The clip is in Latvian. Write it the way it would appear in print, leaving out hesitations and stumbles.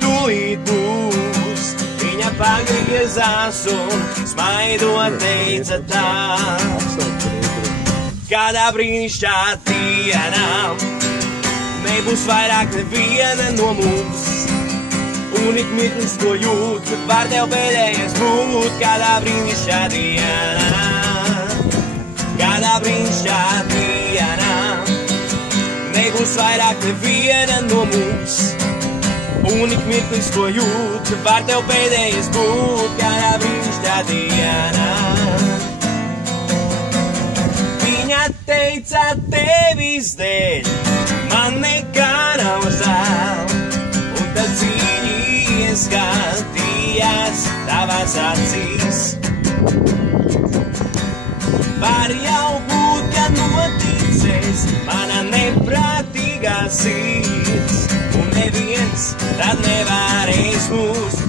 tūlīt būs. Viņa pagriezās un smaidot teica tā. Kādā brīnišķā dienā nebūs vairāk neviena no mums. Un ik mirklis to jūt, kad var tev pēdējais būt. Kādā brīnišķā dienā, kādā brīnišķā dienā nebūs vairāk neviena no mums. Un ik mirklis to jūt, kad var tev pēdējais būt. Kādā brīnišķā dienā. Viņa teica tevis dēļ, man nekā nav žēl. Un tad dziļi skatījās tavās acīs. Var jau būt, ka noticēs mana neprātīgā sirds. Un neviens tad nevarēs mūs